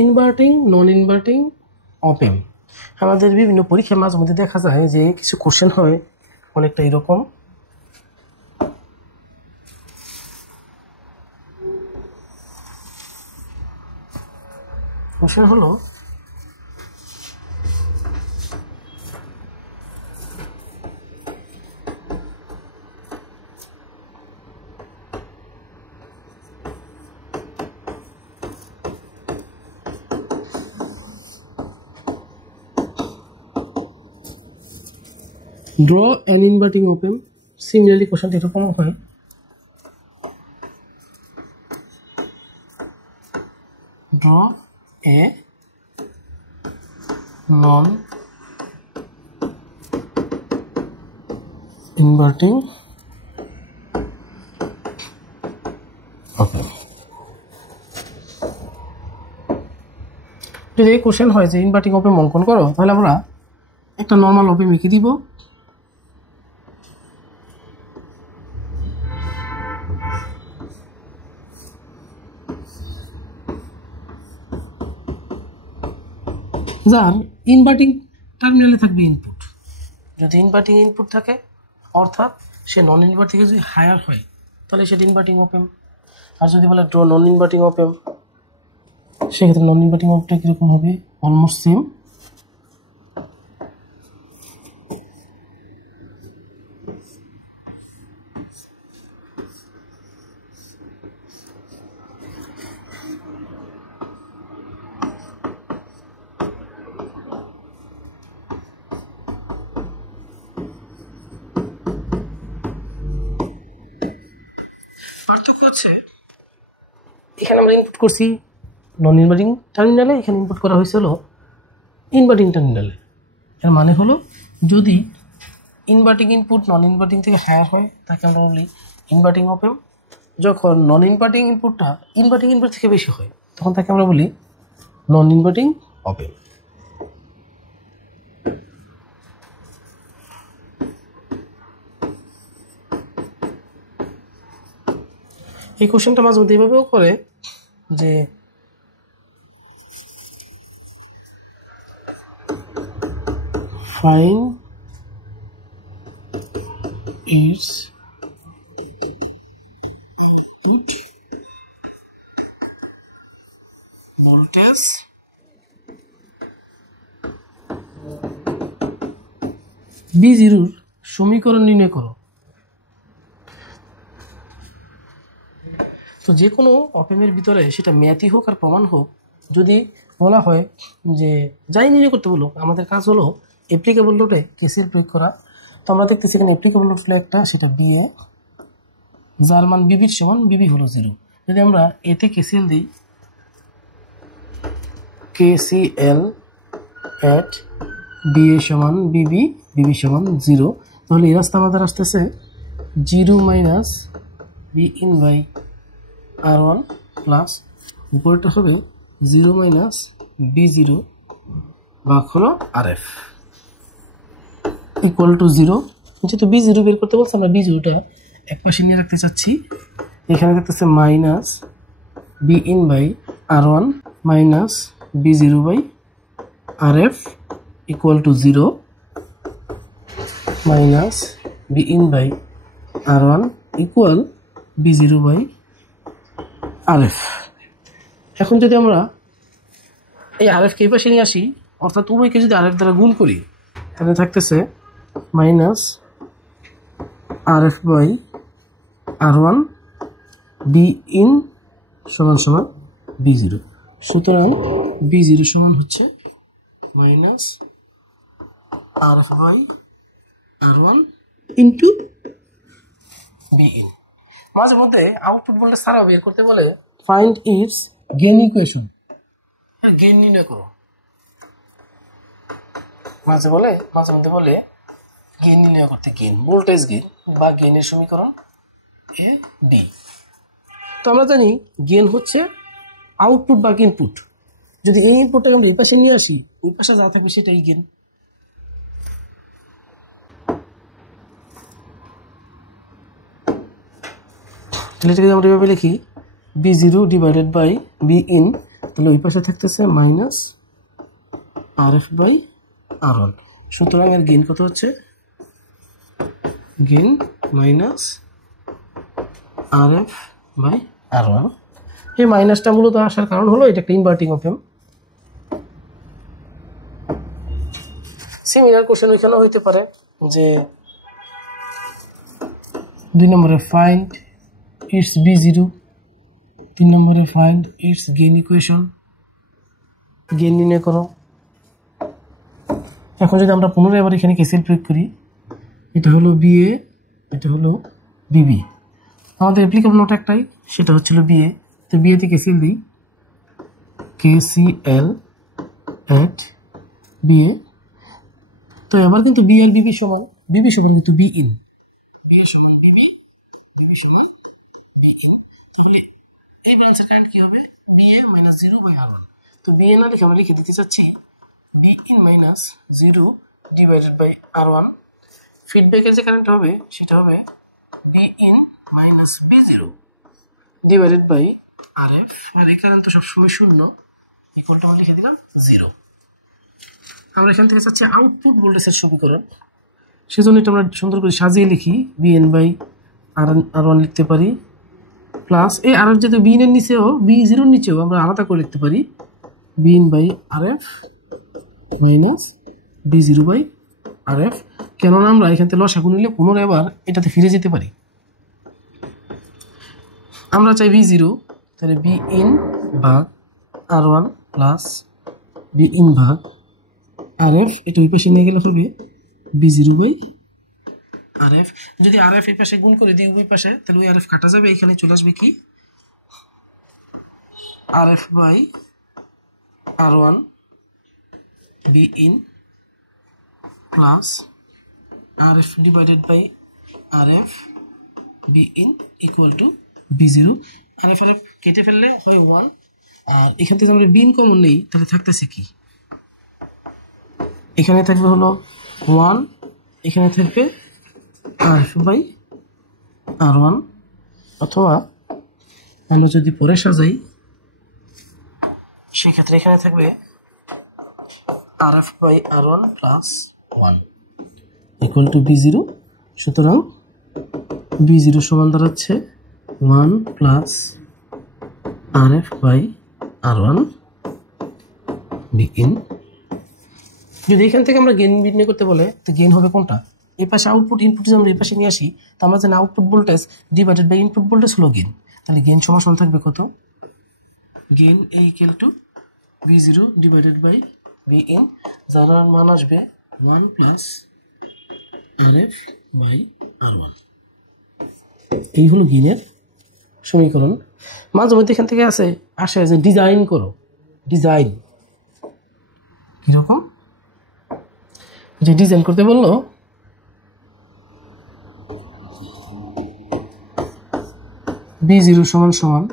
Inverting নন inverting অপ amp. আমাদের বিভিন্ন পরীক্ষার মাঝে মধ্যে দেখা যায় যে কিছু কোশ্চেন হয় অনেকটা এরকম। কোশ্চেন হলো draw an inverting op amp। Similarly কোশ্চেনটা এরকম হয়, draw a non inverting op amp। যদি এই কোশ্চেন হয় যে ইনভার্টিং অপ অ্যাম্প অঙ্কন করো, তাহলে আমরা একটা নর্মাল অপ অ্যাম্প এঁকে দিব। যার ইনভার্টিং টার্মিনালে থাকবে ইনপুট। যদি ইনভার্টিং ইনপুট থাকে, অর্থাৎ সে নন ইনভার্টিং থেকে যদি হায়ার হয়, তাহলে সেটা ইনভার্টিং অপ অ্যাম্প। আর যদি বলে ড্র নন ইনভার্টিং অপ অ্যাম্প, সেক্ষেত্রে নন ইনভার্টিং অপটা কীরকম হবে? Almost same. পার্থক্য হচ্ছে এখানে আমরা ইনপুট করছি নন ইনভার্টিং টার্মিনালে, এখানে ইনপুট করা হয়েছিল ইনভার্টিং টার্মিনালে। এর মানে হলো যদি ইনভার্টিং ইনপুট নন ইনভার্টিং থেকে হায়ার হয়, তাকে আমরা বলি ইনভার্টিং অপ অ্যাম্প। যখন নন ইনভার্টিং ইনপুটটা ইনভার্টিং ইনপুট থেকে বেশি হয়, তখন তাকে আমরা বলি নন ইনভার্টিং অপ অ্যাম্প। এই কোশ্চেনটা মাঝে মধ্যে এইভাবেও করে যে find its voltage B0 সমীকরণ নির্ণয় করো। তো যে কোনো অপ অ্যাম্পের ভিতরে সেটা ম্যাথই হোক আর প্রমাণ হোক, যদি বলা হয় যে যাই নির্ণয় করতে বলো, আমাদের কাজ হলো অ্যাপ্লিকেবল লোডে কেসিএল প্রয়োগ করা। তো আমরা দেখতেছি এখানে অ্যাপ্লিকেবল লোড হলো একটা, সেটা বিএ, যার মান বিবির সমান, বিবি হলো 0। যদি আমরা এতে কেসিএল দিই, কেসিএল অ্যাট বিএ সমান বিবি, বিবি সমান 0, তাহলে এই রাস্তা আমাদের আসতেছে 0 minus B in by R1 plus উপরটা হবে 0 মাইনাস B0 ভাগ হলো RF ইকুয়াল টু 0। যেহেতু B0 বের করতে বলছে, আমরা B0টা এক পাশে নিয়ে রাখতে চাচ্ছি। এখানে দেখতেছে minus B in by R1 minus B0 by RF equal to 0 minus B in by R1 equal B0 by RF। এখন যদি আমরা এই RF কে পাশে নিয়ে আসি, অর্থাৎ উভয়কে যদি RF দ্বারা গুণ করি, তাহলে থাকতেছে minus RF by R1 B in সমান সমান B0। সুতরাং B0 সমান হচ্ছে minus RF by R1 into B in. মাঝে মধ্যে আউটপুট বলতে ছাড়াও বের করতে বলে find its gain equation, gain নির্ণয় করো। মাঝে মধ্যে বলে গেইন নির্ণয় করতে, গেইন ভোল্টেজ গেইন বা গেইনের সমীকরণ এ বি। তো আমরা জানি গেইন হচ্ছে আউটপুট বা ইনপুট। যদি এই ইনপুটটাকে আমরা এই পাশে নিয়ে আসি, ওই পাশে যা থাকবে সেটাই গেইন। তাহলে এটাকে আমরা এভাবে লিখি B0 divided by be in, তাহলে ওই পাশে থাকতেছে মাইনাস RF বাই R1। সুতরাং এর গেইন কত হচ্ছে? Gain minus RF by R1। এই মাইনাসটা মূলত আসার কারণ হলো এটা একটা ইনভার্টিং অপ অ্যাম্প। সিমিলার কোশ্চেন ওইখানেও হইতে পারে যে 2 নম্বরে ফাইন্ড ইটস B0, 3 নম্বরে find its gain equation, gain নির্ণয় করো। এখন যদি আমরা পুনরায় আবার এখানে কেসিএল প্রয়োগ করি, এটা হলো BA, এটা হলো BB। আমাদের অ্যাপ্লিকেবল নোট একটাই, সেটা হচ্ছিল BA। তো BA তে কেসিএল দিই, KCL at BA। তো এবার কিন্তু B আর BB সমান, BB সমান কিন্তু B ইন, BA সমান BB, BB সমান B ইন। তাহলে এই ব্রাঞ্চের কারেন্ট কি হবে? BA মাইনাস 0 বাই R1। তো BA না লিখে আমরা লিখে দিতে চাচ্ছি B in minus 0 divided by R1। ফিডব্যাকের যে কারেন্ট হবে সেটা হবে B in minus B0 divided by RF। আর এই কারেন্ট তো সবসময় শূন্য, ইকুয়ালটা আমরা লিখে দিলাম 0। আমরা এখান থেকে চাচ্ছি আউটপুট ভোল্টেজের সমীকরণ, সেজন্য এটা আমরা সুন্দর করে সাজিয়ে লিখি। BN বাই R1 লিখতে পারি, প্লাস এই RF যেহেতু BN এর নিচেও B0 এর নিচেও আমরা আলাদা করে লিখতে পারি BN by RF minus B0 by RF। কেননা আমরা এখান থেকে লসাগু নিলে পুনরায় আবার এটাতে ফিরে যেতে পারি। আমরা চাই B0, তাহলে B ইন ভাগ R1 প্লাস B ইন ভাগ RF। এটা ওই পাশে নিয়ে গেলে হবে B0 বাই RF। যদি RF এই পাশে গুণ করে দিই ওই পাশে, তাহলে ওই RF কাটা যাবে, এখানে চলে আসবে কি RF by R1 B in plus RF divided by RF B in equal to B0। RF কেটে ফেললে হয় 1, আর এখান থেকে আমরা B ইন কমন নেই, তাহলে থাকতেছে কি? এখানে থাকবে হলো 1, এখানে থাকবে RF বাই R1, অথবা আমরা যদি পরে সাজাই সেক্ষেত্রে এখানে থাকবে RF by R1 plus 1 equal to B0। সুতরাং B0 সমান দাঁড়াচ্ছে 1 plus RF by R1 B in. যদি এখান থেকে আমরা গেইন নির্ণয় করতে বলে, তো গেইন হবে কোনটা? এই পাশে আউটপুট, ইনপুট যদি আমরা এই পাশে নিয়ে আসি, তো আমরা জানি output voltage divided by input voltage হলো গেইন। তাহলে গেইন সমান থাকবে কত? Gain equal to B0 divided by B in, যার মান আসবে 1 প্লাস RF বাই R1। এই হলো গেইনের সমীকরণ। মাঝে মধ্যে এখান থেকে আসে যে ডিজাইন করো, ডিজাইন কিরকম? যে ডিজাইন করতে বললো B0 সমান সমান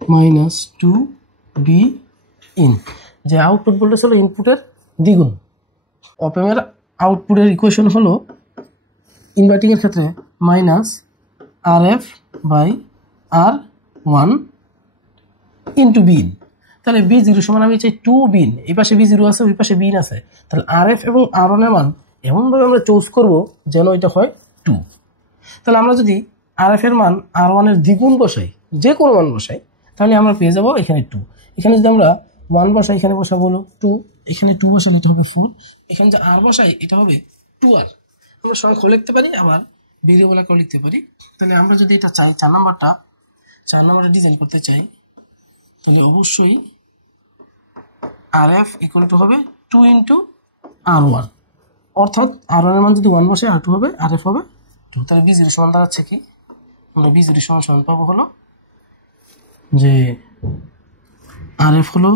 মাইনাস 2B ইন, যে আউটপুট ভোল্টেজ হলো ইনপুটের দ্বিগুণ। অপ অ্যাম্পের আউটপুটের ইকুয়েশন হলো ইনভার্টিং এর ক্ষেত্রে minus RF by R1 into B in. তাহলে B0 সমান আমি চাই 2 B ইন, এই পাশে B0 আছে, ওই পাশে B ইন আছে। তাহলে RF এবং R1 এর মান এমনভাবে আমরা চুজ করব যেন এটা হয় 2। তাহলে আমরা যদি RF এর মান R1 এর দ্বিগুণ বসাই, যে কোনো মান বসাই, তাহলে আমরা পেয়ে যাব এখানে 2। এখানে যদি আমরা 1 বসাই, এখানে বসাবো হলো 2, এখানে 2 বসালে এটা হবে 4, এখানে যে R বসাই এটা হবে 2R। আমরা সংখ্যা লিখতে পারি, আবার ভেরিয়েবল আকারেও লিখতে পারি। তাহলে আমরা যদি এটা চাই 4 নাম্বারটা ডিজাইন করতে চাই, তাহলে অবশ্যই RF ইকুয়াল টু হবে 2 ইন্টু R1, অর্থাৎ R1 এর মান যদি 1 বসে R2 হবে, RF হবে 2। তাহলে B0 সমান দাঁড়াচ্ছে কি? আমরা B0 সমান পাবো হলো যে RF হলো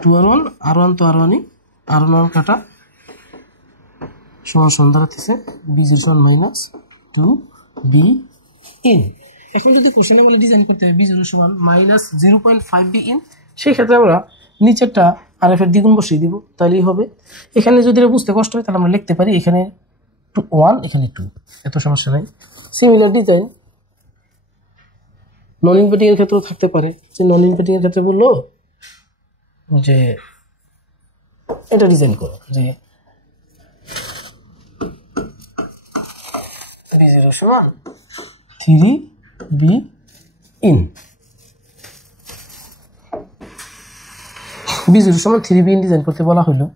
2R1, R1 তো R1ই, R1 কাটা সমান দাঁড়াতেছে B0 সমান মাইনাস 2B ইন। এখন যদি কোশ্চেনে বলে ডিজাইন করতে হবে B0 সমান মাইনাস 0.5 B ইন, সেই ক্ষেত্রে আমরা নিচেরটা RF এর দ্বিগুণ বসিয়ে দিব, তাহলেই হবে। এখানে যদি বুঝতে কষ্ট হয় তাহলে আমরা লিখতে পারি এখানে 1, এখানে 2, এত সমস্যা নাই। সিমিলার ডিজাইন নন ইনভার্টিং এর ক্ষেত্রেও থাকতে পারে, যে নন ইনভার্টিং এর ক্ষেত্রে বললো যে এটা ডিজাইন করো যে B0 সমান 3B in B0 সমান 3B in ডিজাইন করতে বলা হলো।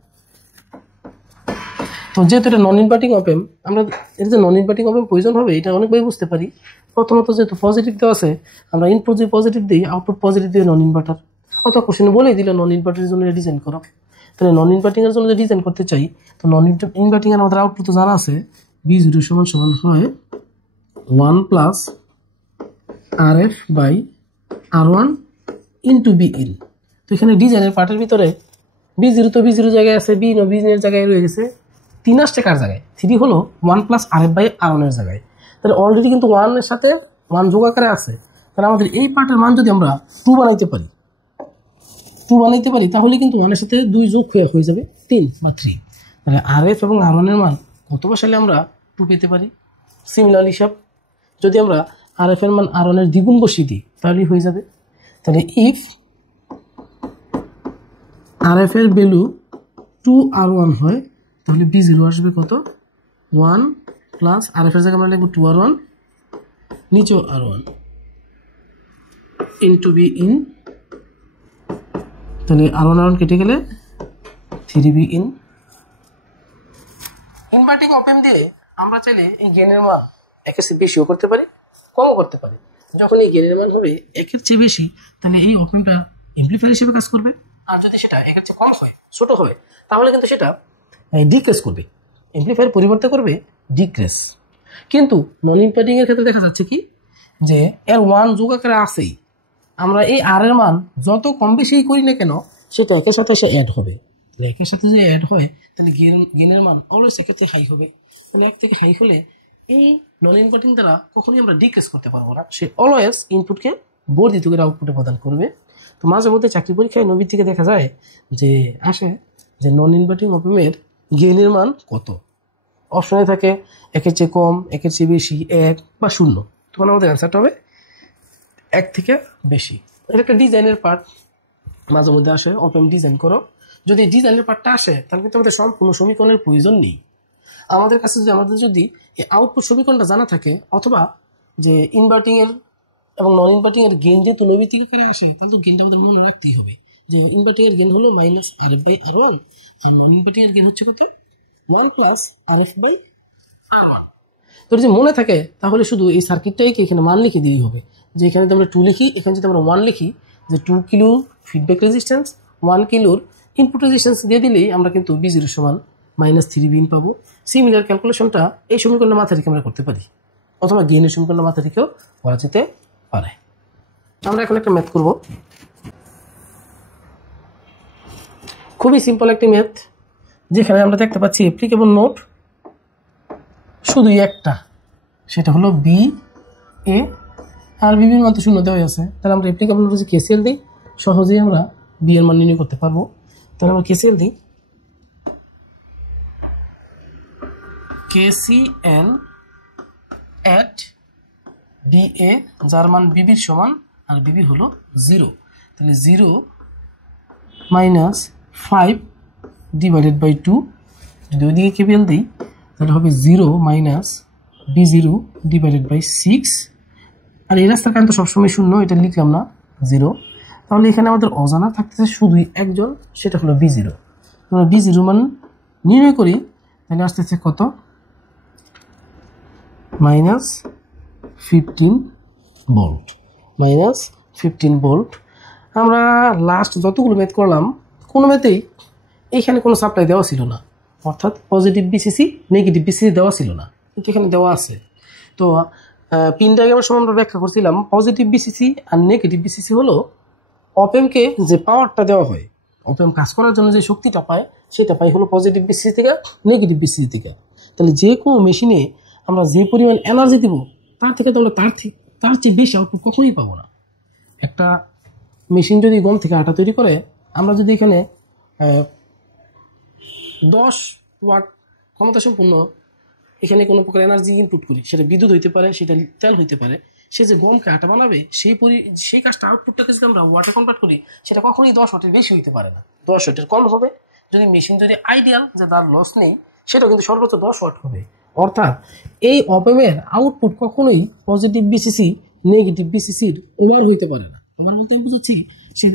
তো যেহেতু এটা নন ইনভার্টিং অপ এম্প, আমরা এর যে নন ইনভার্টিং অপ এম্প প্রয়োজন হবে এটা অনেকভাবে বুঝতে পারি। প্রথমত যেহেতু পজিটিভ দেওয়া আছে, আমরা ইনপুট যদি পজিটিভ দিই, আউটপুট পজিটিভ দিয়ে নন ইনভার্টার, অথবা কোশ্চেনে বলেই দিলে নন ইনভার্টারের জন্য ডিজাইন করো। তাহলে নন ইনভার্টিং এর জন্য যদি ডিজাইন করতে চাই, তো নন ইনভার্টিং এর আমাদের আউটপুট তো জানা আছে, B0 সমান সমান হয় 1 plus RF by R1 into B in। তো এখানে ডিজাইনের পার্টের ভিতরে B0 তো B0 জায়গায় আছে, B নো B এর জায়গায় রয়ে গেছে, 3 আসছে কার জায়গায়, 3 হলো 1 প্লাস RF বাই R1 এর জায়গায়। তাহলে অলরেডি কিন্তু 1 এর সাথে 1 যোগ আকারে আছে। তাহলে আমাদের এই পার্টের মান যদি আমরা 2 বানাইতে পারি তাহলে কিন্তু 1 এর সাথে 2 যোগ হয়ে যাবে 3 বা 3। তাহলে RF এবং R1 এর মান কত বসালে আমরা 2 পেতে পারি। সিমিলার হিসাব, যদি আমরা RF এর মান R1 এর দ্বিগুণ বসিয়ে দিই তাহলেই হয়ে যাবে। তাহলে ইফ RF এর ভ্যালু 2R1 হয় তাহলে B0 আসবে কত, 1 প্লাস RF এর জায়গায় আমরা লিখব 2R1 নিচেও R1 ইন্টু B in। তাহলে R1 কেটে গেলে 3B in। ইনভার্টিং অপ এম্প দিয়ে আমরা চাইলে এই গেইনের মান একের চেয়ে বেশিও করতে পারি, কমও করতে পারি। যখন এই গেইনের মান হবে একের চেয়ে বেশি, তাহলে এই অপ এম্পটা এমপ্লিফায়ার হিসেবে কাজ করবে। আর যদি সেটা একের চেয়ে কম হয়, ছোট হয়, তাহলে কিন্তু সেটা ডিক্রেস করবে, এমপ্লিফায়ার পরিবর্তে করবে ডিক্রেস। কিন্তু নন ইনভার্টিং এর ক্ষেত্রে দেখা যাচ্ছে কি যে এর 1 যোগ আকারে আছেই, আমরা এই আর এর মান যত কম বেশি করি না কেন সেটা একের সাথে এসে অ্যাড হবে। একের সাথে যদি অ্যাড হয় তাহলে গেইনের মান অলওয়েজ একের থেকে হাই হবে। মানে 1 থেকে হাই হলে এই নন ইনভার্টিং দ্বারা কখনোই আমরা ডিক্রেস করতে পারবো না, সে অলওয়েজ ইনপুটকে বর্ধিত করে আউটপুটে প্রদান করবে। তো মাঝে মধ্যে চাকরি পরীক্ষায় নবীর থেকে দেখা যায় যে আসে যে নন ইনভার্টিং অপ এম্পের গেইনের মান কত, অপশনে থাকে একের চেয়ে কম, একের চেয়ে বেশি, 1 বা 0। তখন আমাদের অ্যান্সারটা হবে 1 থেকে বেশি। এটা একটা ডিজাইনের পার্ট, মাঝে মধ্যে আসে অপ এম্প ডিজাইন করো। যদি ডিজাইনের পার্টটা আসে তাহলে কিন্তু আমাদের সম্পূর্ণ সমীকরণের প্রয়োজন নেই। আমাদের কাছে যদি এই আউটপুট সমীকরণটা জানা থাকে, অথবা যে ইনভার্টিং এর এবং নন ইনভার্টিং এর গেইন যেহেতু নবীর থেকে করে আসে, তাহলে গেইনটা আমাদের মনে রাখতেই হবে যে ইনভার্টিং এর গেইন হলো মাইনাস RF বাই R1, আর নন ইনভার্টিং এর গেইন হচ্ছে কত, 1 প্লাস RF বাই R1। তো যদি মনে থাকে তাহলে শুধু এই সার্কিটটাকে এখানে মান লিখে দিলেই হবে। যে এখানে যদি আমরা 2 লিখি, এখানে যদি আমরা 1 লিখি, যে 2 কিলো ফিডব্যাক রেজিস্ট্যান্স, 1 কিলোর ইনপুট রেজিস্ট্যান্স দিয়ে দিলেই আমরা কিন্তু B0 সমান -3B in পাবো। সিমিলার ক্যালকুলেশনটা এই সমীকরণের মাথা রেখে আমরা করতে পারি, অথবা গেইনের সমীকরণের মাথা রেখেও করা যেতে পারে। আমরা এখন একটা ম্যাথ করব, খুবই সিম্পল একটি ম্যাথ, যেখানে আমরা দেখতে পাচ্ছি অ্যাপ্লিকেবল নোড শুধুই একটা, সেটা হলো BA, আর বিবির মান তো 0 দেওয়াই আছে। তাহলে আমরা অ্যাপ্লিকেবল নোডে KCL দিই, সহজেই আমরা B এর মান নির্ণয় করতে পারবো। তাহলে আমরা KCL দিই, KCL at BA, যার মান বিবির সমান, আর বিবি হলো 0। তাহলে 0 মাইনাস 5 ডিভাইডেড বাই 2, যদি ওইদিকে KVL দিই তাহলে হবে 0 মাইনাস B0 ডিভাইডেড বাই 6। আর এই রাস্তার কারণ তো সবসময় 0, এটা লিখলাম না 0। তাহলে এখানে আমাদের অজানা থাকতেছে শুধুই একজন, সেটা হলো B0। আমরা B0 মান নির্ণয় করি, তাহলে আসতেছে কত, -15 ভোল্ট, -15 ভোল্ট। আমরা লাস্ট যতগুলো ম্যাথ করলাম কোনো ম্যাথেই এইখানে কোনো সাপ্লাই দেওয়া ছিল না, অর্থাৎ পজিটিভ BCC নেগেটিভ BCC দেওয়া ছিল না, কিন্তু এখানে দেওয়া আছে। তো পিন ডায়াগ্রামের সময় আমরা ব্যাখ্যা করছিলাম পজিটিভ BCC আর নেগেটিভ BCC হলো অপ এম্পকে যে পাওয়ারটা দেওয়া হয়, অপ এম্প কাজ করার জন্য যে শক্তিটা পায় সেটা পাই হলো পজিটিভ BCC থেকে, নেগেটিভ BCC থেকে। তাহলে যে কোনো মেশিনে আমরা যে পরিমাণ এনার্জি দিব তার থেকে তাহলে তার চেয়ে বেশি আউটপুট কখনোই পাবো না। একটা মেশিন যদি গম থেকে আটা তৈরি করে, আমরা যদি এখানে 10 ওয়াট ক্ষমতা সম্পূর্ণ এখানে কোনো প্রকার এনার্জি ইনপুট করি, সেটা বিদ্যুৎ হইতে পারে, সেটা তেল হইতে পারে, সে যে গমকে আটা বানাবে সেই কাজটা আউটপুটটাকে যদি আমরা ওয়াটে কনভার্ট করি সেটা কখনোই 10 ওয়াটের বেশি হতে পারে না, 10 ওয়াটের কম হবে। যদি মেশিন যদি আইডিয়াল যে তার লস নেই সেটা কিন্তু সর্বোচ্চ 10 ওয়াট হবে। অর্থাৎ এই অপেমের আউটপুট কখনোই পজিটিভ বিসিসি নেগেটিভ বিসিসির ওভার হইতে পারে না। ওভার বলতে আমি বুঝাচ্ছি সে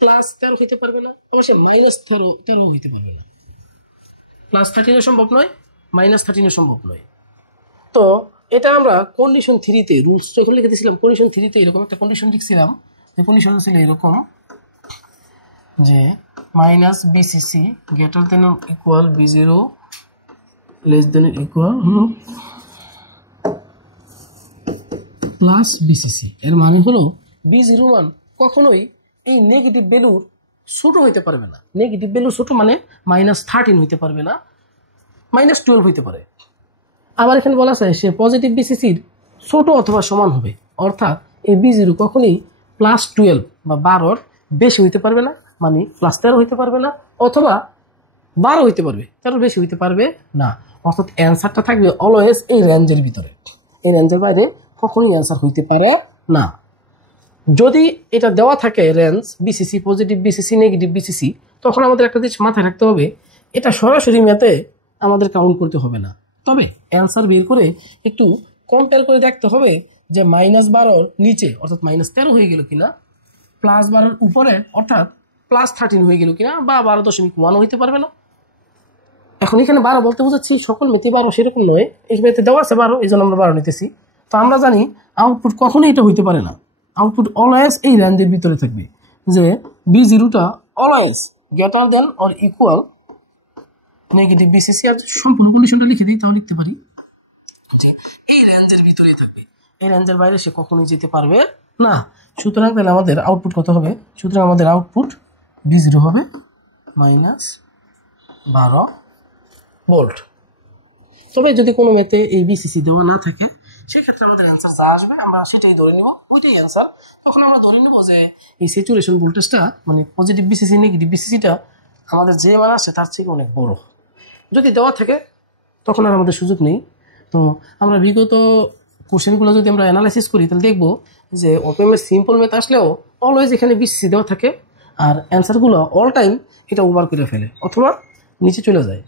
প্লাস 10 হইতে পারবে না, আবার সে মাইনাস 13 হইতে পারবে না। প্লাস 13 সম্ভব নয়, মাইনাস 13 সম্ভব নয়। তো এটা আমরা কন্ডিশন 3-তে রুলস যখন লিখে দিয়েছিলাম, কন্ডিশন 3-তে এরকম একটা কন্ডিশন লিখছিলাম। যে কন্ডিশন ছিল এরকম যে minus BCC greater than equal B0 less than equal plus BCC. এর মানে হলো B0 মান কখনোই এই নেগেটিভ ভ্যালুর ছোট হইতে পারবে না। নেগেটিভ ভ্যালু ছোট মানে -13 হইতে পারবে না, -12 হইতে পারে। আবার এখানে বলা আছে সে পজিটিভ বিসিসির ছোট অথবা সমান হবে। অর্থাৎ এই B0 কখনই +12 বা 12 বেশি হইতে পারবে না, মানে +13 হইতে পারবে না, অথবা 12 হইতে পারবে, 13 বেশি হইতে পারবে না। অর্থাৎ অ্যান্সারটা থাকবে অলওয়েজ এই রেঞ্জের ভিতরে, এই রেঞ্জের বাইরে কখনোই অ্যান্সার হইতে পারে না। যদি এটা দেওয়া থাকে range BCC positive BCC negative BCC, তখন আমাদের একটা জিনিস মাথায় রাখতে হবে, এটা সরাসরি ম্যাথে আমাদের কাউন্ট করতে হবে না। তবে অ্যান্সার বের করে একটু কম্পেয়ার করে দেখতে হবে যে -12 নিচে অর্থাৎ -13 হয়ে গেল কিনা, +12 উপরে অর্থাৎ +13 হয়ে গেল কিনা, বা 12.1 হইতে পারবে না। এখন এখানে 12 বলতে বোঝাচ্ছি সকল মেথি 12 সেরকম নয়, এই মেথে দেওয়া আছে 12, এই জন্য আমরা 12 নিতেছি। তো আমরা জানি আউটপুট কখনোই এটা হইতে পারে না, আউটপুট অলওয়েজ এই রেঞ্জের ভিতরে থাকবে, যে B0টা always greater than or equal negative BCC. আর সম্পূর্ণ কন্ডিশনটা লিখে দিই তাও লিখতে পারি যে এই রেঞ্জের ভিতরেই থাকবে, এই রেঞ্জের বাইরে সে কখনোই যেতে পারবে না। সুতরাং তাহলে আমাদের আউটপুট কত হবে? সুতরাং আমাদের আউটপুট B0 হবে -12 ভোল্ট। তবে যদি কোনো মেতে এই বিসিসি দেওয়া না থাকে সেক্ষেত্রে আমাদের অ্যান্সার যা আসবে আমরা সেটাই ধরে নিব, ওইটাই অ্যান্সার। তখন আমরা ধরে নিব যে এই স্যাচুরেশন ভোল্টেজটা মানে পজিটিভ বিসিসি নেগেটিভ বিসিসিটা আমাদের যে মান আসছে তার থেকে অনেক বড়। যদি দেওয়া থাকে তখন আর আমাদের সুযোগ নেই। তো আমরা বিগত কোশ্চেনগুলো যদি আমরা অ্যানালাইসিস করি তাহলে দেখবো যে অপেমের সিম্পল ম্যাথ আসলেও অলওয়েজ এখানে বিসিসি দেওয়া থাকে, আর অ্যান্সারগুলো অল টাইম এটা ওভার করে ফেলে অথবা নিচে চলে যায়।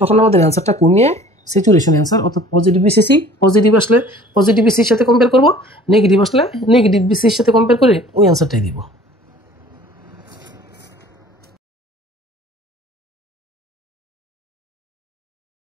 তখন আমাদের অ্যান্সারটা কমিয়ে স্যাচুরেশন অ্যান্সার অর্থাৎ পজিটিভ বিসিসি, পজিটিভ আসলে পজিটিভ বিসির সাথে কম্পেয়ার করবো, নেগেটিভ আসলে নেগেটিভ বিসির সাথে কম্পেয়ার করে ওই অ্যান্সারটাই দিব।